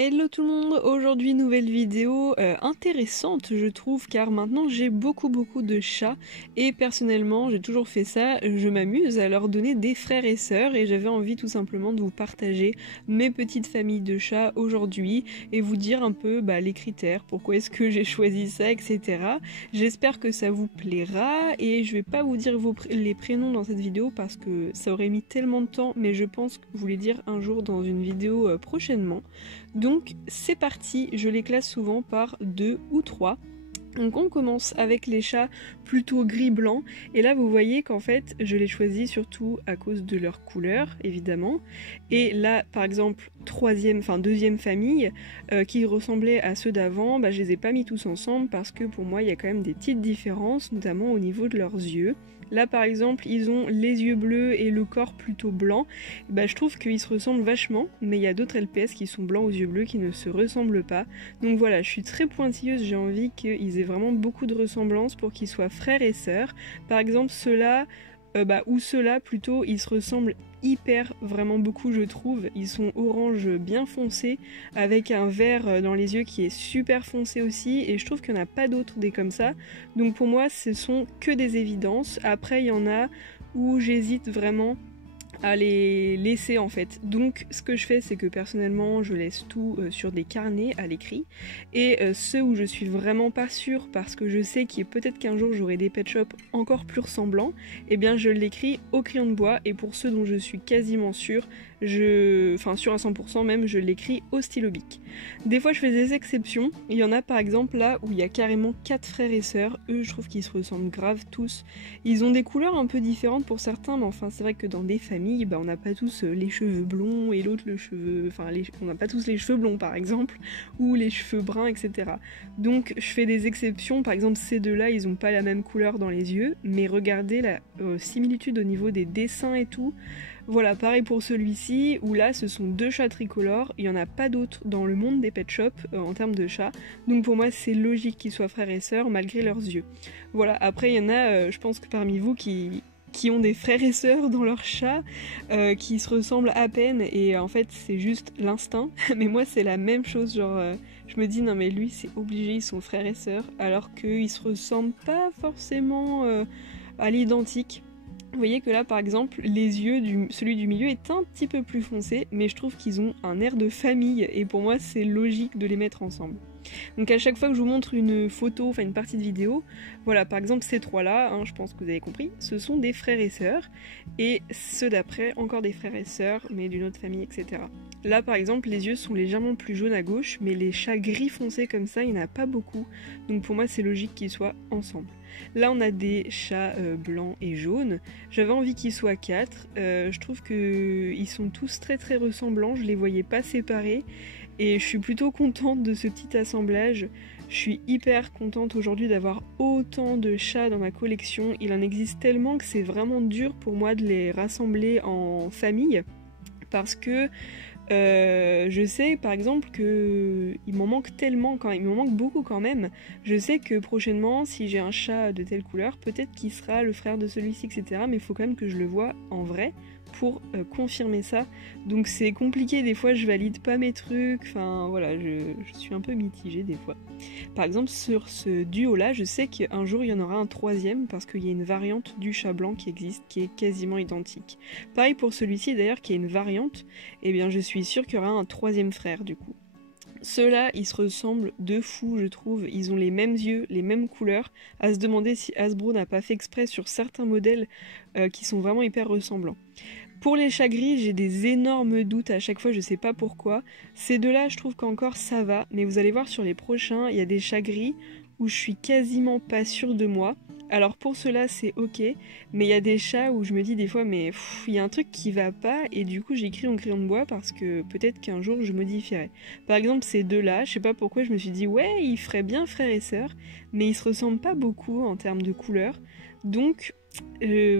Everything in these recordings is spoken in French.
Hello tout le monde, aujourd'hui nouvelle vidéo intéressante je trouve car maintenant j'ai beaucoup de chats et personnellement j'ai toujours fait ça, je m'amuse à leur donner des frères et sœurs et j'avais envie tout simplement de vous partager mes petites familles de chats aujourd'hui et vous dire un peu les critères, pourquoi est-ce que j'ai choisi ça, etc. J'espère que ça vous plaira et je vais pas vous dire les prénoms dans cette vidéo parce que ça aurait mis tellement de temps mais je pense vous les dire un jour dans une vidéo prochainement. Donc c'est parti, je les classe souvent par 2 ou 3. Donc on commence avec les chats plutôt gris-blanc et là vous voyez qu'en fait je les choisis surtout à cause de leur couleur évidemment. Et là par exemple deuxième famille qui ressemblait à ceux d'avant, je les ai pas mis tous ensemble parce que pour moi il y a quand même des petites différences notamment au niveau de leurs yeux. Là par exemple ils ont les yeux bleus et le corps plutôt blanc, je trouve qu'ils se ressemblent vachement, mais il y a d'autres LPS qui sont blancs aux yeux bleus qui ne se ressemblent pas. Donc voilà, je suis très pointilleuse, j'ai envie qu'ils aient vraiment beaucoup de ressemblances pour qu'ils soient frères et sœurs. Par exemple ceux-là, ou ceux-là plutôt, ils se ressemblent vraiment beaucoup je trouve. Ils sont orange bien foncé avec un vert dans les yeux qui est super foncé aussi et je trouve qu'il n'y en a pas d'autres des comme ça. Donc pour moi ce sont que des évidences. Après il y en a où j'hésite vraiment à les laisser en fait. Donc ce que je fais c'est que personnellement je laisse tout sur des carnets à l'écrit et ceux où je suis vraiment pas sûre parce que je sais qu'il peut-être qu'un jour j'aurai des pet shops encore plus ressemblants, et bien je l'écris au crayon de bois et pour ceux dont je suis quasiment sûre, sûr à 100% même, je l'écris au stylo bic. Des fois je fais des exceptions, il y en a par exemple là où il y a carrément 4 frères et sœurs, eux je trouve qu'ils se ressemblent grave tous. Ils ont des couleurs un peu différentes pour certains, mais enfin c'est vrai que dans des familles on n'a pas tous les cheveux blonds et l'autre on n'a pas tous les cheveux blonds par exemple, ou les cheveux bruns, etc. Donc je fais des exceptions, par exemple ces deux-là ils ont pas la même couleur dans les yeux, mais regardez la similitude au niveau des dessins et tout. Voilà, pareil pour celui-ci, où là ce sont deux chats tricolores, il n'y en a pas d'autres dans le monde des pet shops en termes de chats, donc pour moi c'est logique qu'ils soient frères et sœurs malgré leurs yeux. Voilà, après il y en a, je pense que parmi vous qui ont des frères et sœurs dans leur chat, qui se ressemblent à peine, et en fait c'est juste l'instinct, mais moi c'est la même chose, je me dis non mais lui c'est obligé, ils sont frères et sœurs, alors qu'ils se ressemblent pas forcément à l'identique. Vous voyez que là par exemple les yeux celui du milieu est un petit peu plus foncé, mais je trouve qu'ils ont un air de famille et pour moi c'est logique de les mettre ensemble. Donc à chaque fois que je vous montre une photo, une partie de vidéo, voilà par exemple ces trois là, je pense que vous avez compris, ce sont des frères et sœurs, et ceux d'après encore des frères et sœurs mais d'une autre famille, etc. Là par exemple les yeux sont légèrement plus jaunes à gauche, mais les chats gris foncés comme ça il n'y en a pas beaucoup, donc pour moi c'est logique qu'ils soient ensemble. Là on a des chats blancs et jaunes, j'avais envie qu'ils soient 4, je trouve qu'ils sont tous très ressemblants, je les voyais pas séparés et je suis plutôt contente de ce petit assemblage. Je suis hyper contente aujourd'hui d'avoir autant de chats dans ma collection, il en existe tellement que c'est vraiment dur pour moi de les rassembler en famille parce que je sais par exemple que il m'en manque tellement, il m'en manque beaucoup quand même. Je sais que prochainement si j'ai un chat de telle couleur, peut-être qu'il sera le frère de celui-ci, etc. Mais il faut quand même que je le voie en vrai pour confirmer ça. Donc c'est compliqué, des fois je valide pas mes trucs, voilà, je suis un peu mitigée des fois. Par exemple sur ce duo là, je sais qu'un jour il y en aura un troisième parce qu'il y a une variante du chat blanc qui existe, qui est quasiment identique. Pareil pour celui-ci d'ailleurs qui est une variante, et bien je suis sûre qu'il y aura un troisième frère du coup. Ceux-là, ils se ressemblent de fou, je trouve. Ils ont les mêmes yeux, les mêmes couleurs. À se demander si Hasbro n'a pas fait exprès sur certains modèles qui sont vraiment hyper ressemblants. Pour les chats gris, j'ai des énormes doutes à chaque fois, je sais pas pourquoi. Ces deux-là, je trouve qu'encore ça va, mais vous allez voir sur les prochains, il y a des chats gris où je suis quasiment pas sûre de moi. Alors pour cela c'est ok, mais il y a des chats où je me dis des fois mais il y a un truc qui va pas et du coup j'écris en crayon de bois parce que peut-être qu'un jour je modifierai. Par exemple ces deux là, je sais pas pourquoi je me suis dit ouais ils feraient bien frères et sœurs, mais ils se ressemblent pas beaucoup en termes de couleur, donc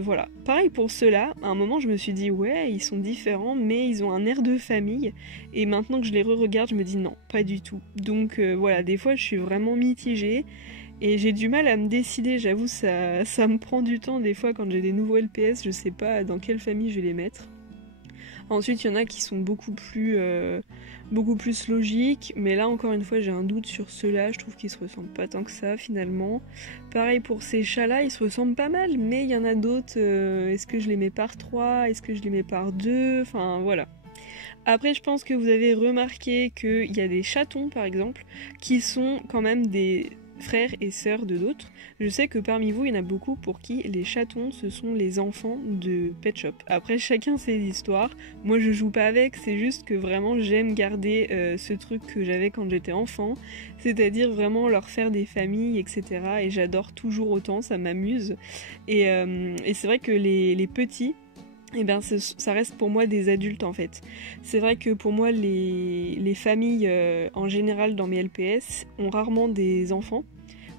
voilà. Pareil pour ceux-là, à un moment je me suis dit ouais ils sont différents mais ils ont un air de famille, et maintenant que je les re-regarde je me dis non pas du tout. Donc voilà, des fois je suis vraiment mitigée. Et j'ai du mal à me décider, j'avoue, ça me prend du temps des fois quand j'ai des nouveaux LPS, je sais pas dans quelle famille je vais les mettre. Ensuite, il y en a qui sont beaucoup plus logiques, mais là encore une fois j'ai un doute sur ceux-là, je trouve qu'ils se ressemblent pas tant que ça finalement. Pareil pour ces chats-là, ils se ressemblent pas mal, mais il y en a d'autres, est-ce que je les mets par 3, est-ce que je les mets par 2, enfin voilà. Après, je pense que vous avez remarqué qu'il y a des chatons, par exemple, qui sont quand même des frères et sœurs de d'autres. Je sais que parmi vous, il y en a beaucoup pour qui les chatons, ce sont les enfants de Pet Shop. Après, chacun ses histoires. Moi, je joue pas avec, c'est juste que vraiment, j'aime garder ce truc que j'avais quand j'étais enfant, c'est-à-dire vraiment leur faire des familles, etc. Et j'adore toujours autant, ça m'amuse. Et c'est vrai que les petits, eh ben ça reste pour moi des adultes en fait. C'est vrai que pour moi les familles en général dans mes LPS ont rarement des enfants.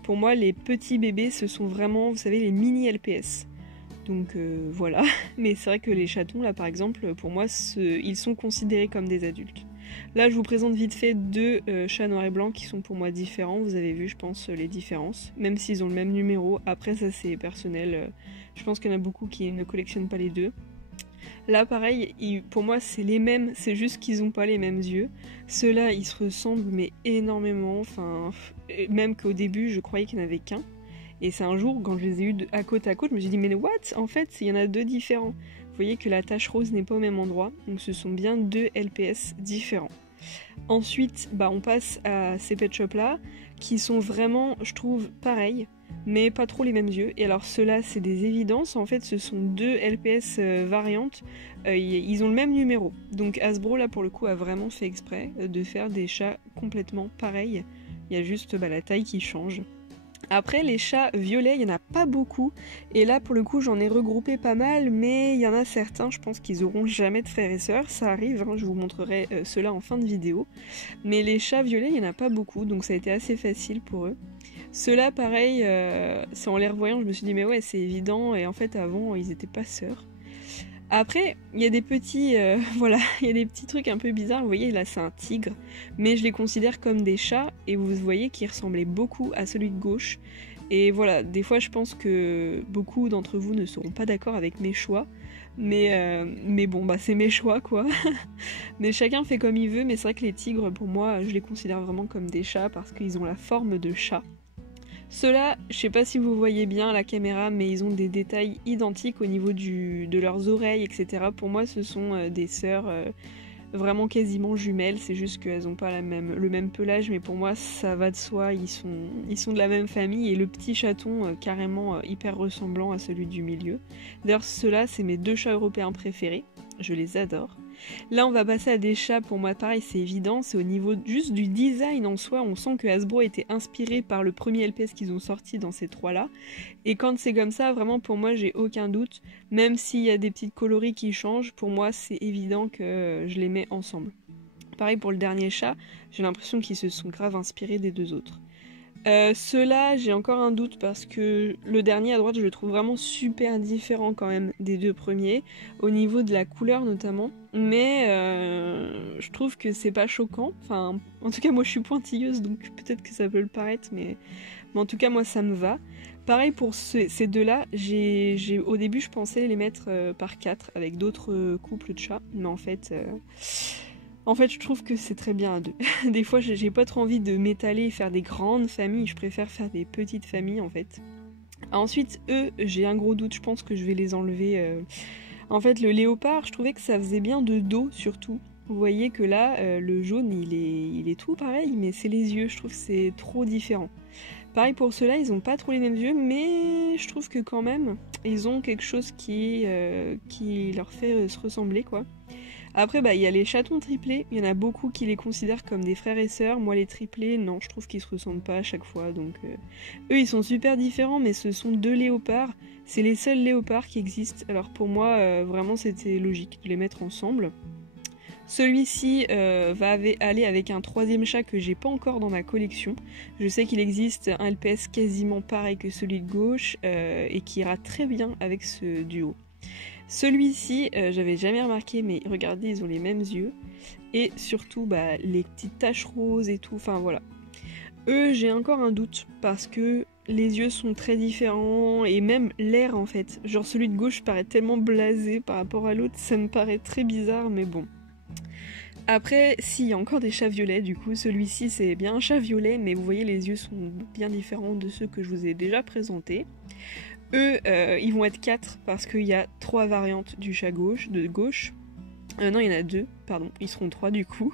Pour moi les petits bébés ce sont vraiment, vous savez, les mini LPS. Donc voilà, mais c'est vrai que les chatons là par exemple, pour moi ils sont considérés comme des adultes. Là je vous présente vite fait deux chats noirs et blancs qui sont pour moi différents, vous avez vu je pense les différences, même s'ils ont le même numéro, après ça c'est personnel, je pense qu'il y en a beaucoup qui ne collectionnent pas les deux. Là pareil, pour moi c'est les mêmes, c'est juste qu'ils ont pas les mêmes yeux. Ceux-là ils se ressemblent mais énormément, enfin même qu'au début je croyais qu'il n'y en avait qu'un. Et c'est un jour quand je les ai eus à côte, je me suis dit mais what? En fait il y en a deux différents. Vous voyez que la tache rose n'est pas au même endroit, donc ce sont bien deux LPS différents. Ensuite on passe à ces pet shops là qui sont vraiment je trouve pareils, mais pas trop les mêmes yeux. Et alors ceux-là c'est des évidences, en fait ce sont deux LPS variantes, ils ont le même numéro. Donc Hasbro là pour le coup a vraiment fait exprès de faire des chats complètement pareils, il y a juste la taille qui change. Après les chats violets, il n'y en a pas beaucoup, et là pour le coup j'en ai regroupé pas mal, mais il y en a certains, je pense qu'ils auront jamais de frères et sœurs, ça arrive, hein, je vous montrerai cela en fin de vidéo. Mais les chats violets, il n'y en a pas beaucoup, donc ça a été assez facile pour eux. Ceux-là pareil, c'est en les revoyant, je me suis dit mais ouais c'est évident, et en fait avant ils étaient pas sœurs. Après, il y a des petits, voilà, il y a des petits trucs un peu bizarres. Vous voyez, là, c'est un tigre, mais je les considère comme des chats, et vous voyez qu'ils ressemblaient beaucoup à celui de gauche. Et voilà, des fois, je pense que beaucoup d'entre vous ne seront pas d'accord avec mes choix, mais bon, c'est mes choix, quoi. Mais chacun fait comme il veut, mais c'est vrai que les tigres, pour moi, je les considère vraiment comme des chats, parce qu'ils ont la forme de chat. Ceux-là, je sais pas si vous voyez bien à la caméra, mais ils ont des détails identiques au niveau de leurs oreilles, etc. Pour moi, ce sont des sœurs vraiment quasiment jumelles, c'est juste qu'elles n'ont pas le même pelage, mais pour moi, ça va de soi, ils sont de la même famille, et le petit chaton carrément hyper ressemblant à celui du milieu. D'ailleurs, ceux-là, c'est mes deux chats européens préférés, je les adore. Là on va passer à des chats, pour moi pareil c'est évident, c'est au niveau juste du design en soi, on sent que Hasbro a été inspiré par le premier LPS qu'ils ont sorti dans ces trois là, et quand c'est comme ça vraiment pour moi j'ai aucun doute, même s'il y a des petites coloris qui changent, pour moi c'est évident que je les mets ensemble. Pareil pour le dernier chat, j'ai l'impression qu'ils se sont grave inspirés des deux autres. Ceux-là, j'ai encore un doute parce que le dernier à droite, je le trouve vraiment super différent quand même des deux premiers, au niveau de la couleur notamment, mais je trouve que c'est pas choquant, enfin, en tout cas moi je suis pointilleuse donc peut-être que ça peut le paraître, mais en tout cas moi ça me va. Pareil pour ces deux-là, au début je pensais les mettre par 4 avec d'autres couples de chats, mais en fait, je trouve que c'est très bien à deux. Des fois, j'ai pas trop envie de m'étaler et faire des grandes familles, je préfère faire des petites familles en fait. Ensuite, eux, j'ai un gros doute, je pense que je vais les enlever. En fait, le léopard, je trouvais que ça faisait bien de dos surtout. Vous voyez que là, le jaune, il est tout pareil, mais c'est les yeux, je trouve que c'est trop différent. Pareil pour ceux-là, ils ont pas trop les mêmes yeux, mais je trouve que quand même, ils ont quelque chose qui leur fait se ressembler, quoi. Après, il y a les chatons triplés, il y en a beaucoup qui les considèrent comme des frères et sœurs. Moi, les triplés, non, je trouve qu'ils se ressemblent pas à chaque fois. Donc, eux, ils sont super différents, mais ce sont deux léopards. C'est les seuls léopards qui existent. Alors, pour moi, vraiment, c'était logique de les mettre ensemble. Celui-ci va aller avec un troisième chat que j'ai pas encore dans ma collection. Je sais qu'il existe un LPS quasiment pareil que celui de gauche et qui ira très bien avec ce duo. Celui-ci, j'avais jamais remarqué, mais regardez, ils ont les mêmes yeux. Et surtout, les petites taches roses et tout, enfin voilà. Eux, j'ai encore un doute, parce que les yeux sont très différents et même l'air en fait. Genre celui de gauche paraît tellement blasé par rapport à l'autre, ça me paraît très bizarre mais bon. Après, s'il y a encore des chats violets, du coup, celui-ci c'est bien un chat violet, mais vous voyez les yeux sont bien différents de ceux que je vous ai déjà présentés. Eux, ils vont être 4 parce qu'il y a 3 variantes du chat de gauche. Non, il y en a 2, pardon, ils seront 3 du coup.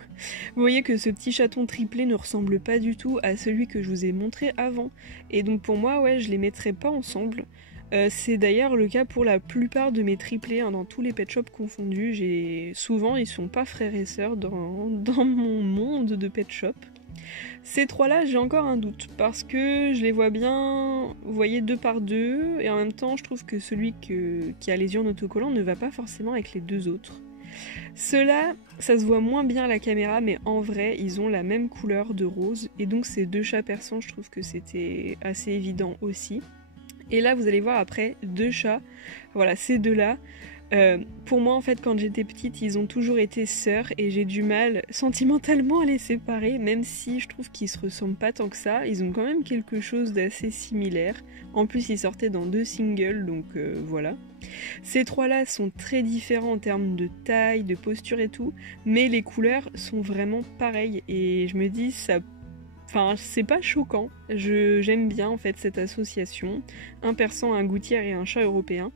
Vous voyez que ce petit chaton triplé ne ressemble pas du tout à celui que je vous ai montré avant. Et donc pour moi, ouais, je les mettrai pas ensemble. C'est d'ailleurs le cas pour la plupart de mes triplés, hein, dans tous les pet shops confondus. Souvent, ils sont pas frères et sœurs dans mon monde de pet shop. Ces 3-là, j'ai encore un doute, parce que je les vois bien, vous voyez, 2 par 2, et en même temps, je trouve que celui qui a les yeux en autocollant ne va pas forcément avec les 2 autres. Ceux-là, ça se voit moins bien à la caméra, mais en vrai, ils ont la même couleur de rose, et donc ces 2 chats persans, je trouve que c'était assez évident aussi. Et là, vous allez voir après 2 chats, voilà, ces 2-là. Pour moi, en fait, quand j'étais petite, ils ont toujours été sœurs et j'ai du mal sentimentalement à les séparer, même si je trouve qu'ils se ressemblent pas tant que ça. Ils ont quand même quelque chose d'assez similaire. En plus, ils sortaient dans 2 singles, donc voilà. Ces 3-là sont très différents en termes de taille, de posture et tout, mais les couleurs sont vraiment pareilles et je me dis ça. Enfin, c'est pas choquant, j'aime bien en fait cette association, un persan, un gouttière et un chat européen.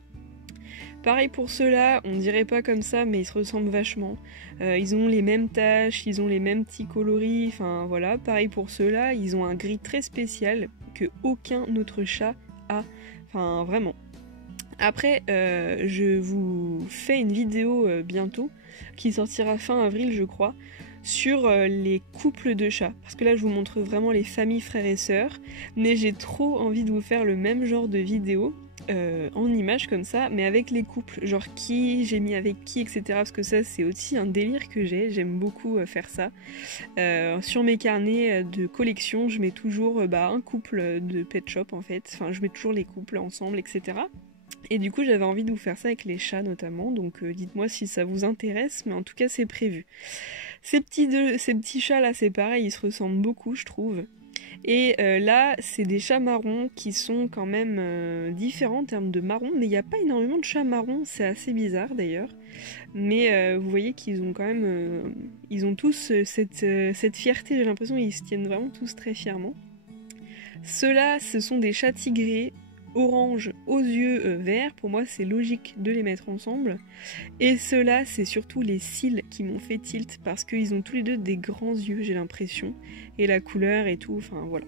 Pareil pour ceux-là, on dirait pas comme ça, mais ils se ressemblent vachement. Ils ont les mêmes taches, ils ont les mêmes petits coloris, enfin voilà. Pareil pour ceux-là, ils ont un gris très spécial que aucun autre chat a, enfin vraiment. Après, je vous fais une vidéo bientôt, qui sortira fin avril je crois, sur les couples de chats, parce que là je vous montre vraiment les familles frères et sœurs, mais j'ai trop envie de vous faire le même genre de vidéo en images comme ça, mais avec les couples, genre qui j'ai mis avec qui, etc. Parce que ça c'est aussi un délire que j'aime beaucoup faire ça. Sur mes carnets de collection, je mets toujours un couple de pet shop en fait, enfin je mets toujours les couples ensemble, etc. Et du coup j'avais envie de vous faire ça avec les chats notamment, donc dites-moi si ça vous intéresse, mais en tout cas c'est prévu. Ces petits chats là c'est pareil, ils se ressemblent beaucoup je trouve. Et là c'est des chats marrons qui sont quand même différents en termes de marron, mais il n'y a pas énormément de chats marrons, c'est assez bizarre d'ailleurs. Mais vous voyez qu'ils ont quand même, ils ont tous cette fierté, j'ai l'impression qu'ils se tiennent vraiment tous très fièrement. Ceux-là ce sont des chats tigrés, orange aux yeux verts, pour moi c'est logique de les mettre ensemble. Et ceux-là c'est surtout les cils qui m'ont fait tilt parce qu'ils ont tous les deux des grands yeux j'ai l'impression, et la couleur et tout, enfin voilà.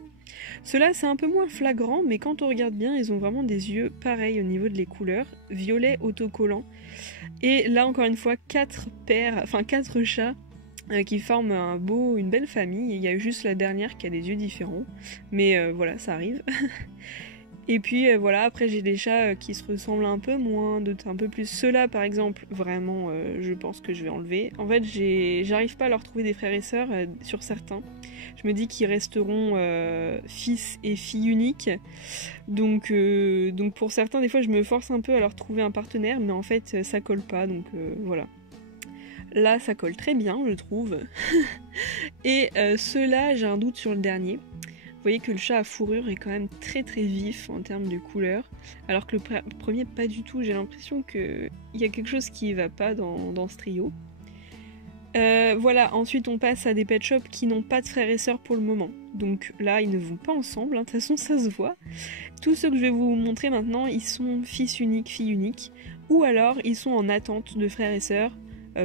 Ceux-là c'est un peu moins flagrant, mais quand on regarde bien ils ont vraiment des yeux pareils au niveau de les couleurs, violet autocollant. Et là encore une fois 4 chats qui forment une belle famille. Il y a juste la dernière qui a des yeux différents, mais voilà ça arrive. Et puis voilà, après j'ai des chats qui se ressemblent un peu moins, d'autres un peu plus. Ceux-là par exemple, vraiment je pense que je vais enlever. En fait j'arrive pas à leur trouver des frères et sœurs sur certains. Je me dis qu'ils resteront fils et filles uniques. Donc pour certains des fois je me force un peu à leur trouver un partenaire, mais en fait ça colle pas, donc voilà. Là ça colle très bien je trouve. Et ceux-là j'ai un doute sur le dernier. Vous voyez que le chat à fourrure est quand même très très vif en termes de couleur, alors que le premier pas du tout. J'ai l'impression qu'il y a quelque chose qui va pas dans ce trio. Voilà, ensuite on passe à des pet shops qui n'ont pas de frères et sœurs pour le moment. Donc là ils ne vont pas ensemble, hein. De toute façon ça se voit. Tous ceux que je vais vous montrer maintenant, ils sont fils uniques, filles uniques, ou alors ils sont en attente de frères et sœurs,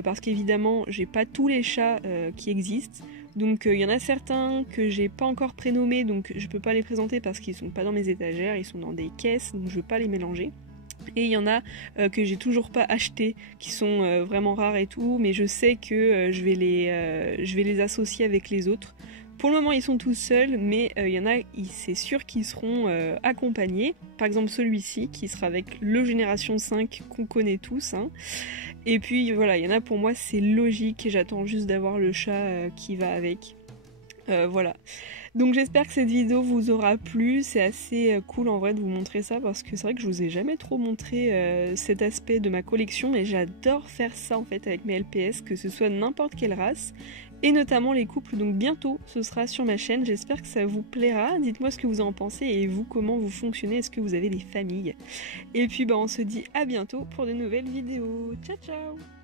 parce qu'évidemment j'ai pas tous les chats qui existent. Donc il y en a certains que j'ai pas encore prénommés, donc je peux pas les présenter parce qu'ils sont pas dans mes étagères, ils sont dans des caisses, donc je veux pas les mélanger. Et il y en a que j'ai toujours pas acheté, qui sont vraiment rares et tout, mais je sais que je vais les associer avec les autres. Pour le moment ils sont tous seuls, mais il y en a, c'est sûr qu'ils seront accompagnés. Par exemple celui-ci qui sera avec le Génération 5 qu'on connaît tous, hein. Et puis voilà, il y en a pour moi c'est logique, j'attends juste d'avoir le chat qui va avec. Voilà. Donc j'espère que cette vidéo vous aura plu, c'est assez cool en vrai de vous montrer ça parce que c'est vrai que je vous ai jamais trop montré cet aspect de ma collection, et j'adore faire ça en fait avec mes LPS, que ce soit n'importe quelle race. et notamment les couples, donc bientôt ce sera sur ma chaîne, j'espère que ça vous plaira, dites-moi ce que vous en pensez et vous comment vous fonctionnez, est-ce que vous avez des familles? Et puis on se dit à bientôt pour de nouvelles vidéos, ciao ciao.